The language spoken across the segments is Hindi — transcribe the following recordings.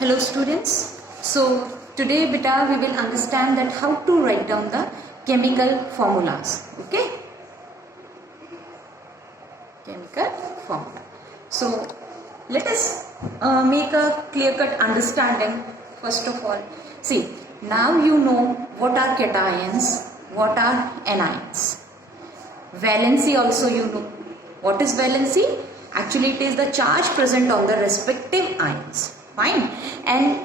Hello students. So today beta we will understand that how to write down the chemical formulas. Okay. Chemical formula. So let us make a clear cut understanding first of all. See, now you know what are cations, what are anions. Valency also you know. What is valency? Actually it is the charge present on the respective ions. Fine. And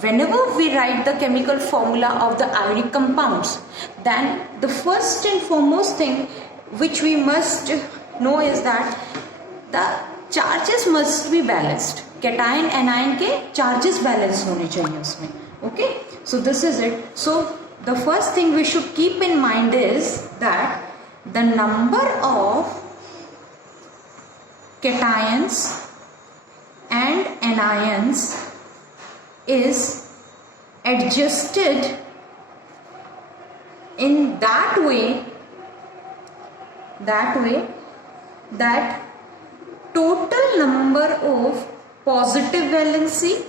whenever we write the chemical formula of the ionic compounds, then the first and foremost thing which we must know is that the charges must be balanced. Cation anion के charges balance होने चाहिए उसमें. Okay. So this is it. So the first thing we should keep in mind is that the number of cations and anions is adjusted in that way that total number of positive valency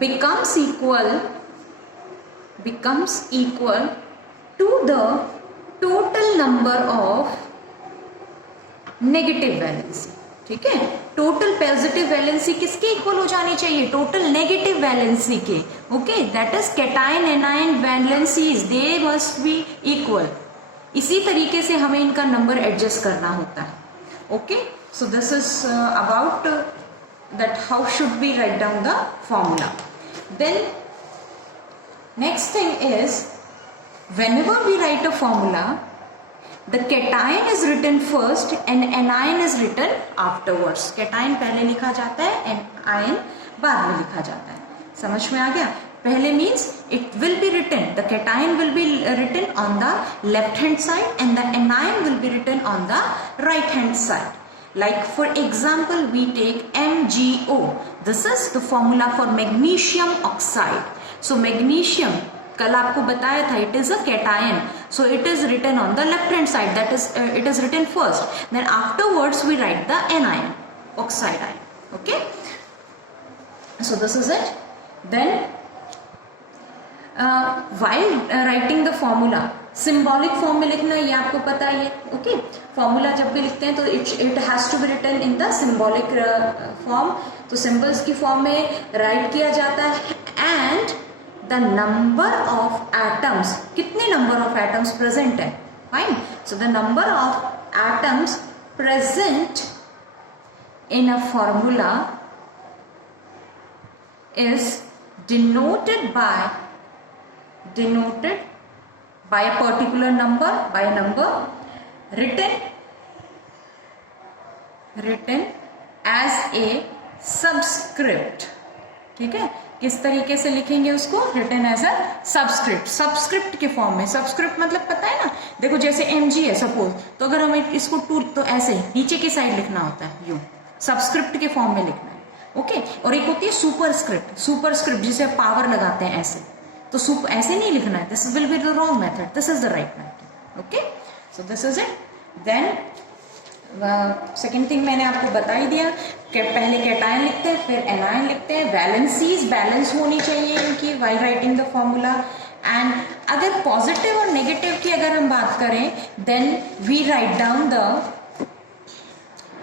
becomes equal to the total number of negative valency. ठीक है, टोटल पॉजिटिव वैलेंसी किसके इक्वल हो जानी चाहिए? टोटल नेगेटिव वैलेंसी के. Okay, that is cation anion valencies, they must be equal. इसी तरीके से हमें इनका नंबर एडजस्ट करना होता है. Okay, so this is about that how should be write down the formula. Then next thing is whenever we write a formula, the cation is written first and anion is written afterwards. cation पहले लिखा जाता है, anion बाद में लिखा जाता है. समझ में आ गया? पहले means it will be written, the cation will be written on the left hand side and the anion will be written on the right hand side. Like for example, we take MgO. This is the formula for magnesium oxide. So magnesium कल आपको बताया था, it is a cation, so it is written on the left hand side, that is it is written first, then afterwards we write the anion, oxide ion. Okay, so this is it. Then while writing the formula, symbolic form में लिखना, ये आपको पता है. ओके, फॉर्मूला जब भी लिखते हैं तो it has to be written in the symbolic form. तो सिंबल्स की फॉर्म में राइट किया जाता है. And the number of atoms, कितने number of atoms present है? Fine. So the number of atoms present in a formula is denoted by a particular number, by a number written as a subscript. ठीक है, किस तरीके से लिखेंगे उसको? Written as a subscript. Subscript के फॉर्म में. सबस्क्रिप्ट मतलब पता है ना, देखो जैसे Mg है सपोज, तो अगर हमें इसको तो ऐसे नीचे की साइड लिखना होता है, यूं सबस्क्रिप्ट के फॉर्म में लिखना है. ओके, और एक होती है सुपरस्क्रिप्ट. सुपरस्क्रिप्ट जिसे पावर लगाते हैं ऐसे, तो ऐसे नहीं लिखना है. This will be the wrong method, this is the right method. Okay, so this is it. Then second thing मैंने आपको बता ही दिया कि पहले कैटायन लिखते हैं, फिर एनायन लिखते हैं. वैलेंसीज बैलेंस होनी चाहिए इनकी while writing the formula. And अगर पॉजिटिव और नेगेटिव की अगर हम बात करें, then we write down the,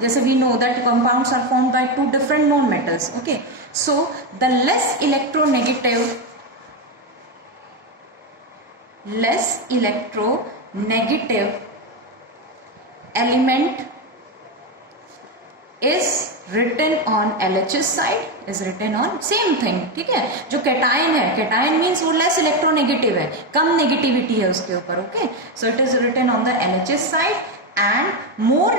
जैसे we know that compounds are formed by two different non metals. Okay, so the less electronegative element is written on LHS side, is written on same thing. ठीक है, जो कैटायन है, कैटायन मीन्स वो लेस इलेक्ट्रोनेगेटिव है, कम नेगेटिविटी है उसके ऊपर. Okay, so it is written on the LHS side. And more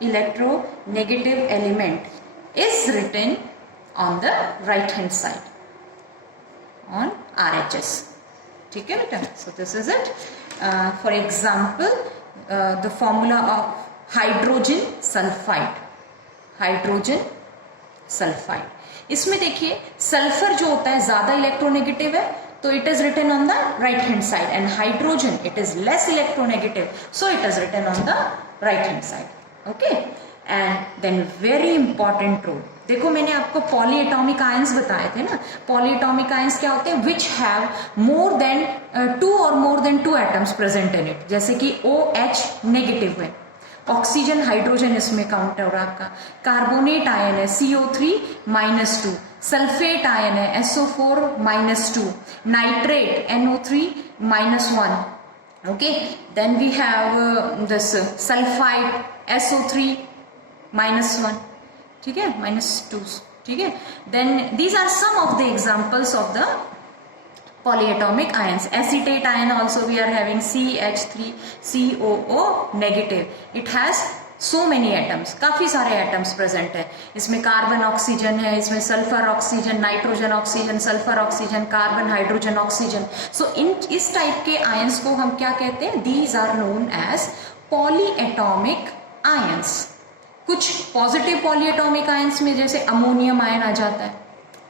electronegative element is written on the right hand side on RHS. ठीक है बेटा. सो this is it. For example the formula of hydrogen sulphide. इसमें देखिए सल्फर जो होता है ज्यादा इलेक्ट्रोनेगेटिव है, तो it is written on the right hand side, and hydrogen, it is less electronegative, so it is written on the right hand side. Okay. And then very important rule, देखो मैंने आपको पॉलीएटॉमिक आयंस बताए थे ना। पॉलीएटॉमिक आयंस क्या होते हैं? विच हैव मोर देन 2 और more than 2 atoms present in it, जैसे कि OH नेगेटिव है, ऑक्सीजन हाइड्रोजन इसमें काउंट हो रहा है आपका, कार्बोनेट आयन है CO3 -2, सल्फेट आयन है SO4 -2, nitrate NO3 -1, okay, then we have this sulfide SO3 -1, ठीक है, -2, ठीक है। then these are some of the examples of the polyatomic ions. Acetate ion also we are having CH3COO negative, it has so many atoms, काफी सारे एटम्स प्रेजेंट है इसमें। कार्बन ऑक्सीजन है इसमें, sulphur oxygen, nitrogen oxygen, sulphur oxygen, carbon hydrogen oxygen. So इस टाइप के आयंस को हम क्या कहते हैं? These are known as polyatomic ions. कुछ पॉजिटिव पॉलीएटॉमिक आयंस में जैसे अमोनियम आयन आ जाता है,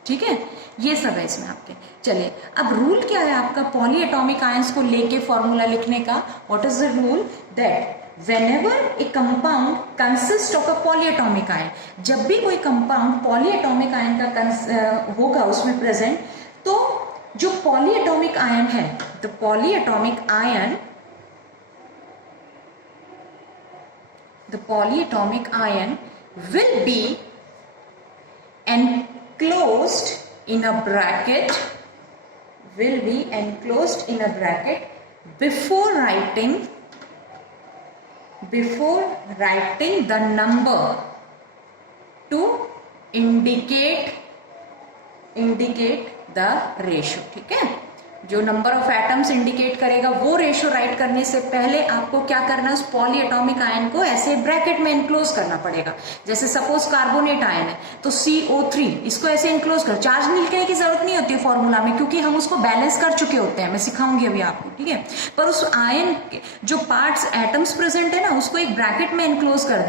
ठीक है, ये सब है इसमें आपके। चलिए अब रूल क्या है आपका पॉलीएटॉमिक आयंस को लेके फॉर्मूला लिखने का? What is the rule? That whenever a compound consists of a polyatomic ion, जब भी कोई कंपाउंड पॉलीएटॉमिक आयन का होगा उसमें प्रेजेंट, तो जो पॉलीएटॉमिक आयन है, the polyatomic ion will be enclosed in a bracket, before writing the number to indicate the ratio, ठीक है। जो नंबर ऑफ एटम्स इंडिकेट करेगा वो रेशियो राइट करने से पहले आपको क्या करना है? उस पॉलीएटॉमिक आयन को ऐसे ब्रैकेट में इनक्लोज करना पड़ेगा। जैसे सपोज कार्बोनेट आयन है तो CO3, इसको ऐसे इनक्लोज कर, चार्ज लिखने की जरूरत नहीं होती फॉर्मूला में क्योंकि हम उसको बैलेंस कर चुके होते हैं, मैं सिखाऊंगी अभी आपको, ठीक है। पर उस आयन जो पार्ट्स एटम्स प्रेजेंट है ना, उसको एक ब्रैकेट में इनक्लोज कर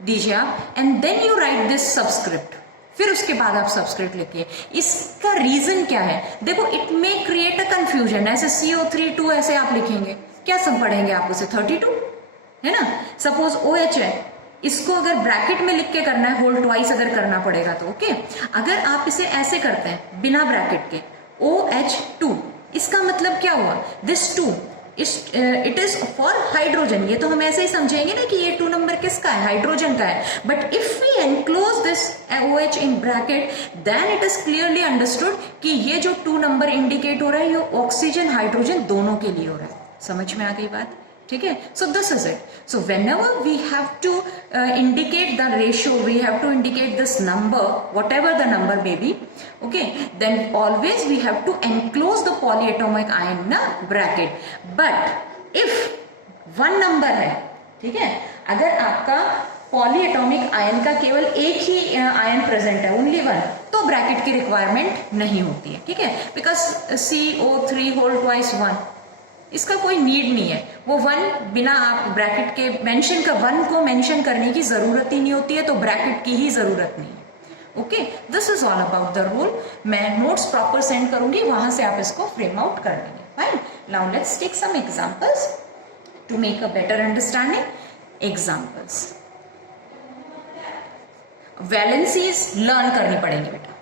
दीजिए आप, and then you write this subscript, फिर उसके बाद आप सबस्क्रिप्ट लिखिए। इसका रीजन क्या है? देखो it may create a confusion, ऐसे CO3 ऐसे आप लिखेंगे, क्या सब पढ़ेंगे आप उसे? 32 है ना। सपोज OH है, इसको अगर ब्रैकेट में लिख के करना है, होल ट्वाइस अगर करना पड़ेगा तो ओके। अगर आप इसे ऐसे करते हैं बिना ब्रैकेट के, OH2, इसका मतलब क्या हुआ? This 2 it is for hydrogen, ये तो हम ऐसे ही समझेंगे ना कि ये 2 नंबर किसका है? हाइड्रोजन का है। But if we enclose this OH in bracket, then it is clearly understood कि ये जो 2 नंबर इंडिकेट हो रहा है ये ऑक्सीजन हाइड्रोजन दोनों के लिए हो रहा है। समझ में आ गई बात? ठीक है। So this is it. So whenever we have to indicate the ratio, we have to indicate this number, whatever the number may be, okay, then always we have to enclose the polyatomic ion in a bracket. But if one number है, ठीक है, अगर आपका पॉलीएटॉमिक आयन का केवल एक ही आयन प्रेजेंट है, ओनली 1, तो ब्रैकेट की रिक्वायरमेंट नहीं होती है, ठीक है, बिकॉज CO3 होल ट्वाइस 1, इसका कोई नीड नहीं है। वो 1 बिना आप ब्रैकेट के मेंशन का 1 को मेंशन करने की जरूरत ही नहीं होती है, तो ब्रैकेट की ही जरूरत नहीं है। Okay, this is all about the rule. मैं नोट्स प्रॉपर सेंड करूंगी, वहां से आप इसको फ्रेम आउट कर लेंगे। Fine, now let's take some examples to make a better understanding. Examples, valencies learn करनी पड़ेंगी बेटा,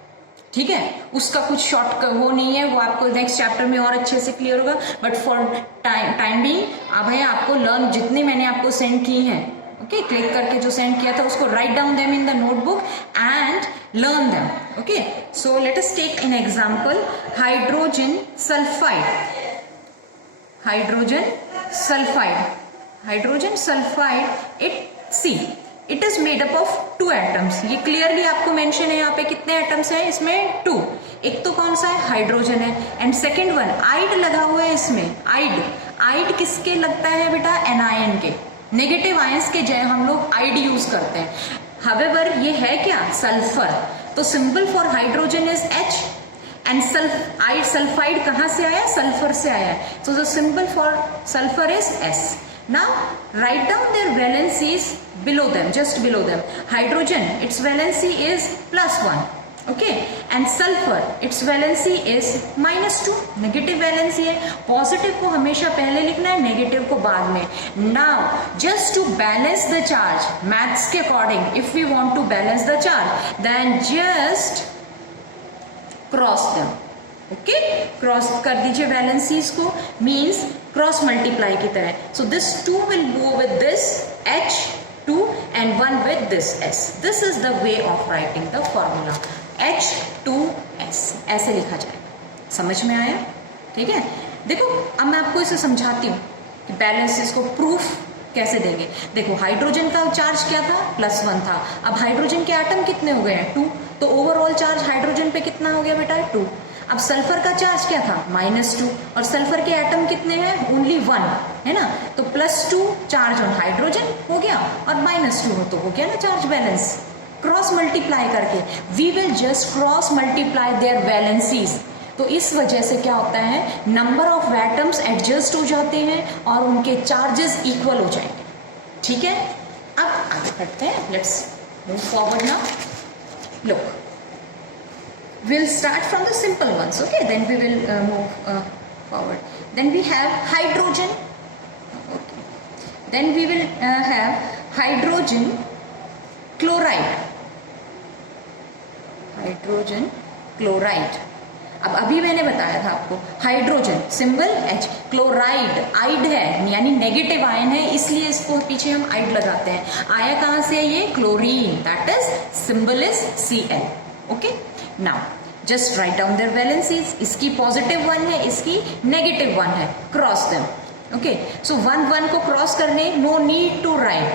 ठीक है, उसका कुछ शॉर्ट वो नहीं है, वो आपको नेक्स्ट चैप्टर में और अच्छे से क्लियर होगा। बट फॉर टाइम बीइंग अब है आपको लर्न, जितने मैंने आपको सेंड की हैं, ओके, क्लिक करके जो सेंड किया था उसको write down them in the notebook and learn them. Okay, so let us take an example, hydrogen sulphide. It is made up of 2 atoms. ये क्लियरली आपको मेंशन है यहाँ पे, कितने एटम्स हैं इसमें? 2। एक तो कौन सा है? हाइड्रोजन है, एंड सेकेंड वन आइड लगा हुआ है इसमें। आइड किसके लगता है बेटा? एनायन के, नेगेटिव आयंस के जय हम लोग आइड यूज करते हैं। हावेवर ये है क्या? सल्फर। तो symbol for hydrogen is H and sulphide कहां से आया? सल्फर से आया है। So the symbol for sulphur is S. Now write down their valencies below them, just below them. Hydrogen, its valency is +1. Okay and sulphur its valency is -2, negative valency है। पॉजिटिव को हमेशा पहले लिखना है, नेगेटिव को बाद में। Now just to balance the charge maths के according, if we want to balance the charge then just cross them. Okay, cross कर दीजिए वैलेंसीज को, मीन्स क्रॉस मल्टीप्लाई की तरह। So this 2 will go with this H2 and 1 with this S. This is the way of writing the formula H2S, ऐसे लिखा जाएगा। समझ में आया? ठीक है, देखो अब मैं आपको इसे समझाती हूँ कि बैलेंसेस को प्रूफ कैसे देंगे। देखो हाइड्रोजन का चार्ज क्या था, +1 था। अब हाइड्रोजन के एटम कितने हो गए हैं, 2, तो ओवरऑल चार्ज हाइड्रोजन पे कितना हो गया बेटा, 2। अब सल्फर का चार्ज क्या था, -2, और सल्फर के एटम कितने हैं, ओनली 1 है ना, तो +2 चार्ज ऑन हाइड्रोजन हो गया और -2 तो हो गया ना चार्ज बैलेंस। क्रॉस मल्टीप्लाई करके we will just cross multiply their valencies, तो इस वजह से क्या होता है, नंबर ऑफ एटम्स एडजस्ट हो जाते हैं और उनके चार्जेस इक्वल हो जाएंगे। ठीक है, अब आगे बढ़ते हैं, let's move forward now. Look, we'll start from the simple ones, okay, then we will move forward. Then we have hydrogen, okay, then we will have hydrogen chloride, hydrogen chloride। अब अभी मैंने बताया था आपको हाइड्रोजन सिंबल H, क्लोराइड आइड है यानी नेगेटिव आयन है, इसलिए इसको पीछे हम आइड लगाते हैं। आया कहां से, ये chlorine, that is symbol is Cl। Okay, now just write down their valencies, इसकी +1 है, इसकी -1 है, क्रॉस देम। ओके, सो 1 को क्रॉस करने, नो नीड टू राइट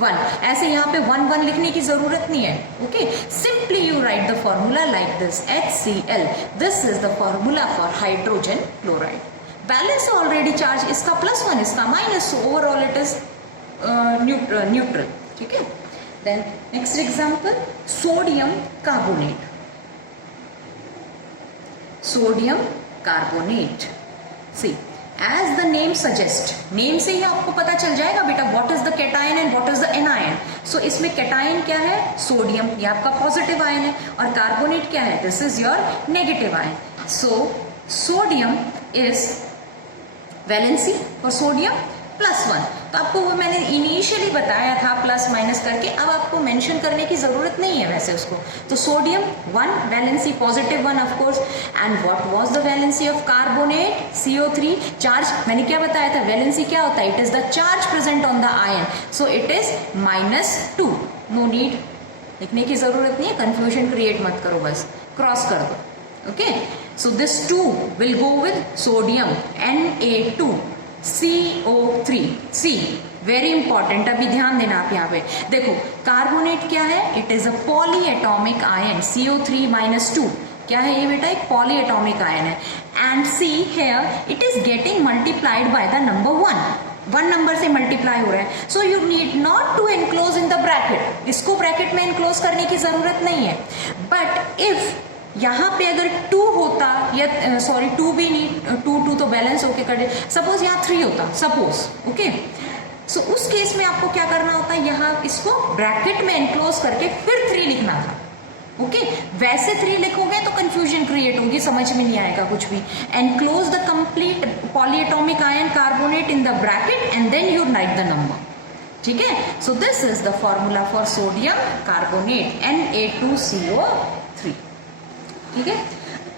1, ऐसे यहाँ पे 1 लिखने की जरूरत नहीं है। Okay, simply you write the formula like this, HCl, this is the formula for hydrogen chloride. Balance already charge, इसका +1, इसका -2, ओवरऑल इट इज न्यूट्रल। ठीक है, then next example, sodium carbonate, sodium carbonate। See, as the name suggest, name से ही आपको पता चल जाएगा बेटा what is the cation and what is the anion। so इसमें cation क्या है, सोडियम, ये आपका पॉजिटिव आयन है, और कार्बोनेट क्या है, this is your negative ion. So sodium is valency for sodium +1, तो आपको वो मैंने इनिशियली बताया था प्लस माइनस करके, अब आपको मेंशन करने की जरूरत नहीं है वैसे उसको। तो sodium 1 valency +1 of course, and what was the valency of carbonate, CO3 charge. मैंने क्या बताया था, वैलेंसी क्या होता है, it is the charge present on the ion, so it is -2। No need लिखने की जरूरत नहीं है, कंफ्यूजन क्रिएट मत करो, बस क्रॉस कर दो। Okay, so this 2 will go with sodium Na2 CO3, C very important, अभी ध्यान देना आप यहाँ पे देखो, कार्बोनेट क्या है, it is a polyatomic ion, CO3-2 क्या है ये बेटा, एक पॉली एटॉमिक आयन है, and C here it is getting multiplied by the number 1 number से मल्टीप्लाई हो रहा है, so you need not to enclose in the bracket, इसको ब्रैकेट में एनक्लोज करने की जरूरत नहीं है। बट इफ यहाँ पे अगर 2 होता, या सॉरी 2 भी नहीं, 2 तो बैलेंस होके कर दे, सपोज यहाँ 3 होता, सपोज, ओके, सो उस केस में आपको क्या करना होता है, यहाँ इसको ब्रैकेट में एनक्लोज करके फिर 3 लिखना था। ओके, वैसे 3 लिखोगे तो कंफ्यूजन क्रिएट होगी, समझ में नहीं आएगा कुछ भी। Enclose the complete polyatomic ion carbonate in the bracket and then you write the number. ठीक है, so this is the formula for sodium carbonate Na2CO3। ठीक है,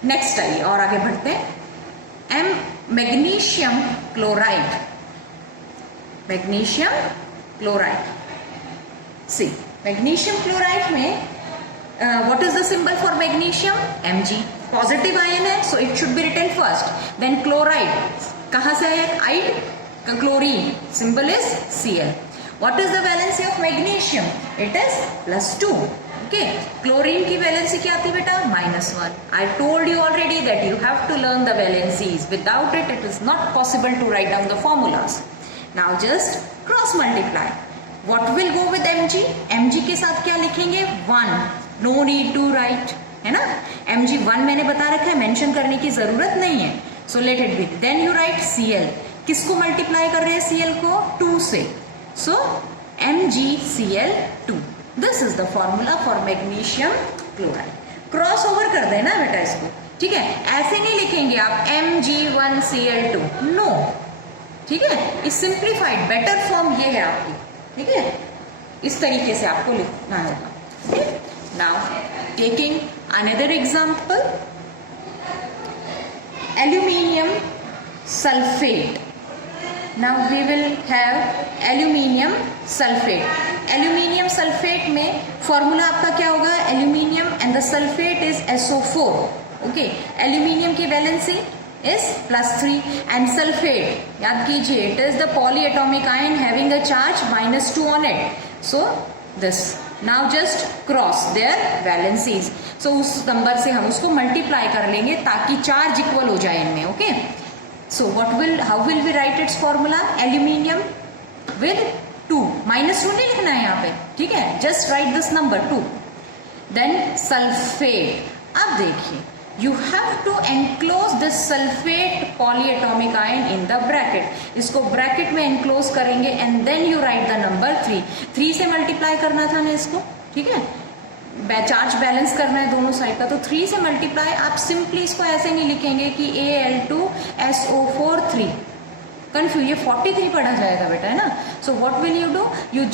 नेक्स्ट आइए और आगे बढ़ते हैं, magnesium chloride, magnesium chloride. See, magnesium chloride में what is the symbol for magnesium, Mg, positive ion है, so it should be written first. Then chloride कहां से आया, ide, chlorine, symbol is Cl। What is the valency of magnesium, it is +2। Okay, chlorine की वैलेंसी क्या आती है बेटा, -1। I told you already that you have to learn the valencies, without it it is not possible to write down the formulas. Now just cross multiply, what will go with Mg, Mg के साथ क्या लिखेंगे, 1, नो नीड टू राइट, है ना, Mg 1 मैंने बता रखा है, मेंशन करने की जरूरत नहीं है, so let it be. Then you write Cl, किसको मल्टीप्लाई कर रहे हैं, Cl को 2 से, सो MgCl2। This is the formula for magnesium chloride. Cross over कर देना बेटा इसको, ठीक है। ऐसे नहीं लिखेंगे आप Mg1Cl2, नो, ठीक है। इस सिंप्लीफाइड बेटर फॉर्म ये है आपकी, ठीक है। इस तरीके से आपको लिखना होगा। Now taking another example, aluminium sulphate. Now we will have aluminium sulphate. Aluminium sulphate में फॉर्मूला आपका क्या होगा, aluminium and the sulphate is SO4, okay. Aluminium की वैलेंसी is +3 and sulfate, याद कीजिए, it is the polyatomic ion having a charge -2 on it. So this now just cross their valencies. So उस नंबर से हम उसको मल्टीप्लाई कर लेंगे ताकि चार्ज इक्वल हो जाए इनमें, okay. So how will we write its formula? Aluminium with 2, -2 नहीं लिखना है यहाँ पे, ठीक है, just write this number 2. Then sulfate, अब देखिए, you have to enclose this sulfate polyatomic ion in the bracket. इसको ब्रैकेट में enclose करेंगे and then you write the number 3. 3 से मल्टीप्लाई करना था ना इसको, ठीक है, चार्ज बैलेंस करना है दोनों साइड का, तो 3 से मल्टीप्लाई। आप सिंपली इसको ऐसे नहीं लिखेंगे कि Al2SO4 3, कंफ्यूज, ये 43 पढ़ा जाएगा बेटा, है ना। So what will you do, you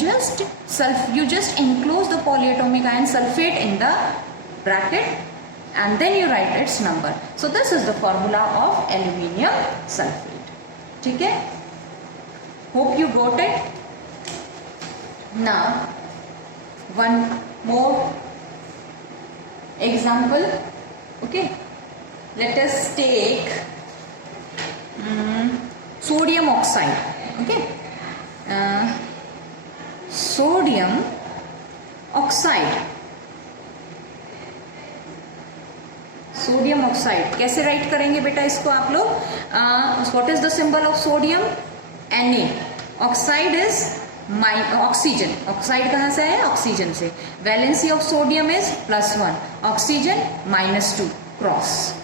just enclose the polyatomic ion sulfate in the bracket and then you write its number. So this is the formula of aluminium sulfate, ठीक है। Hope you got it. Now one more example, okay. Let us take sodium oxide, okay. Sodium oxide, sodium oxide कैसे राइट करेंगे बेटा इसको आप लोग, what is the symbol of sodium, Na, oxide is oxygen, oxide कहाँ से है, ऑक्सीजन से, valency of sodium is +1, oxygen -2, cross,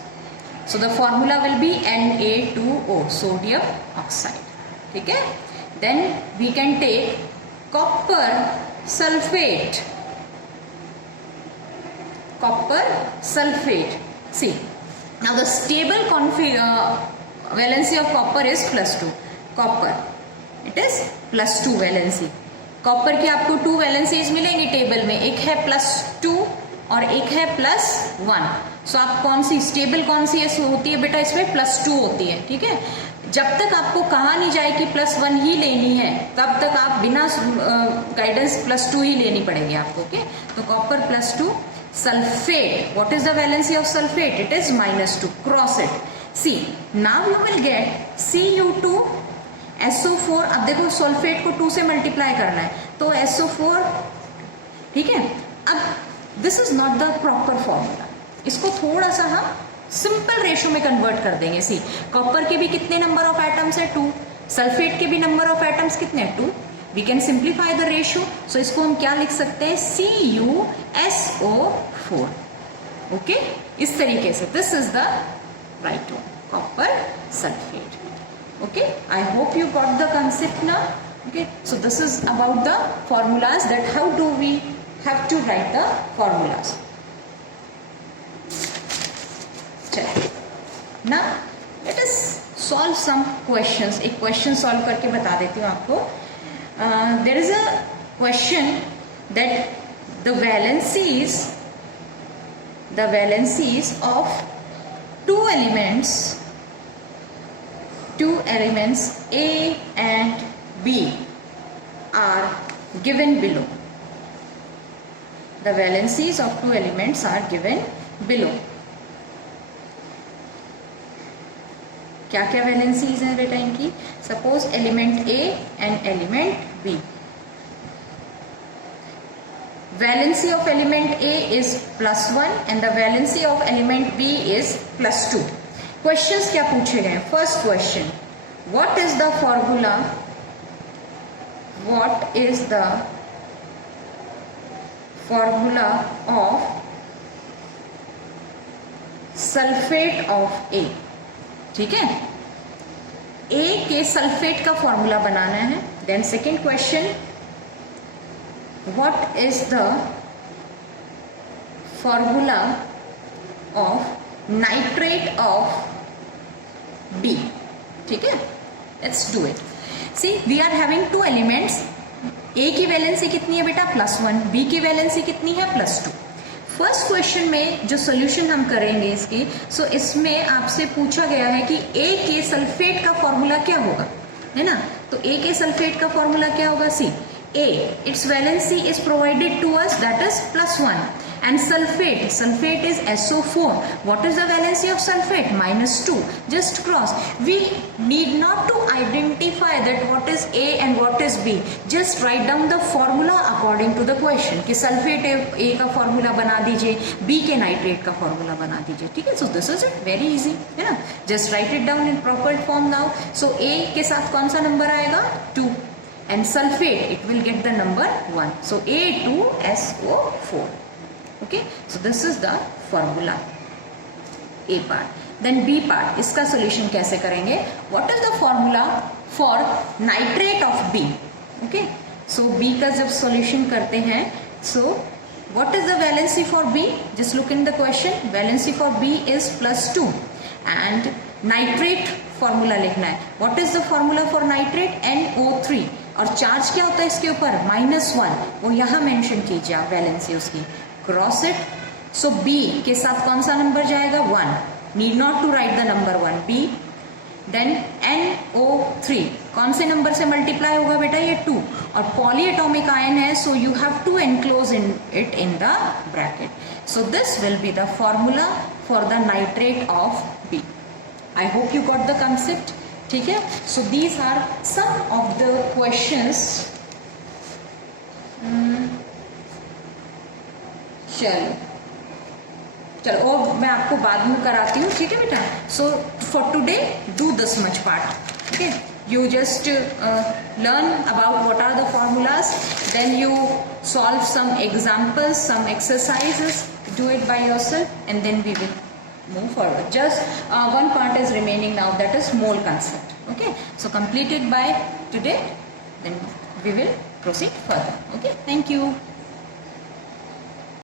so the formula will be Na2O, sodium oxide, ठीक है। Then we can take copper sulphate, copper sulfate. See, now the stable valency of copper is +2. Copper, it is +2 valency. Copper की आपको 2 वैलेंसीज मिलेंगी टेबल में, एक है +2 और एक है +1. सो आप कौन सी स्टेबल कौन सी होती है बेटा, इसमें +2 होती है, ठीक है। जब तक आपको कहा नहीं जाए कि +1 ही लेनी है, तब तक आप बिना गाइडेंस +2 ही लेनी पड़ेगी आपको, ओके। तो copper +2, sulfate, what is the valency of sulfate, it is -2, cross it. See, now you will get Cu2SO4. अब देखो सल्फेट को 2 से मल्टीप्लाई करना है, तो SO4, ठीक है। अब this is not the proper formula, इसको थोड़ा सा हम सिंपल रेशो में कन्वर्ट कर देंगे। सी, कॉपर के भी कितने नंबर ऑफ एटम्स है, 2, सल्फेट के भी नंबर ऑफ एटम्स कितने हैं, 2. We can simplify the ratio, so इसको हम क्या लिख सकते हैं, CuSO4, ओके, इस तरीके से। This is the right one, copper sulphate, okay. I hope you got the concept now, okay. So this is about the formulas, that how do we have to write the formulas. चलिए, now let us solve some questions. एक क्वेश्चन सॉल्व करके बता देती हूँ आपको। There is a question that the valencies of two elements A and B are given below. The valencies of two elements are given below. क्या क्या वैलेंसीज हैं बेटा इनकी, suppose element A and element B. Valency of element A is +1 and the valency of element B is +2. Questions क्या पूछे गए, first question, what is the formula, what is the formula of sulphate of A, ठीक है। ए के सल्फेट का फॉर्मूला बनाना है। Then second question, what is the formula of nitrate of B. ठीक है, let's do it. See we are having two elements. A की वैलेंसी कितनी है बेटा? +1. B की वैलेंसी कितनी है? +2. फर्स्ट क्वेश्चन में जो सोल्यूशन हम करेंगे इसकी, सो इसमें आपसे पूछा गया है कि A के सल्फेट का फॉर्मूला क्या होगा, है ना. तो A के सल्फेट का फॉर्मूला क्या होगा? सी A, its valency is provided to us, that is +1, and sulfate is SO4. What is the valency of sulfate? -2. Just cross. We need not to identify that what is A and what is B. Just write down the formula according to the question. कि सल्फेट A का फॉर्मूला बना दीजिए, B के नाइट्रेट का फॉर्मूला बना दीजिए. ठीक है, so this is it, very easy, है ना. Just right it down in proper form now. So A के साथ कौन सा नंबर आएगा? 2. And sulfate, it will get the number 1. So A2SO4. Okay, so this is the formula. A part. Then B part, इसका solution कैसे करेंगे? What is the formula for nitrate of B? Okay, so B का जब solution करते हैं, so what is the valency for B? Just look in the question. Valency for B is +2 and nitrate formula लिखना है. What is the formula for nitrate? NO3. और चार्ज क्या होता है इसके ऊपर? -1. वो यहाँ मेंशन कीजिए आप वैलेंसी उसकी. Cross it. सो B के साथ कौन सा नंबर जाएगा? 1. Need not to write the number 1. B. Then NO3 कौन से नंबर से मल्टीप्लाई होगा बेटा? ये 2. और पॉलीएटॉमिक आयन है, so you have to enclose in it in the bracket. So this will be the formula for the nitrate of B. I hope you got the concept. ठीक है, so these are some of the questions. चलो और मैं आपको बाद में कराती हूँ. ठीक है बेटा. So for today do this much part. Okay, you just learn about what are the formulas, then you solve some examples, some exercises, do it by yourself, and then we will move forward. Just one part is remaining now, that is mole concept. Okay, so complete it by today, then we will proceed further. Okay, thank you.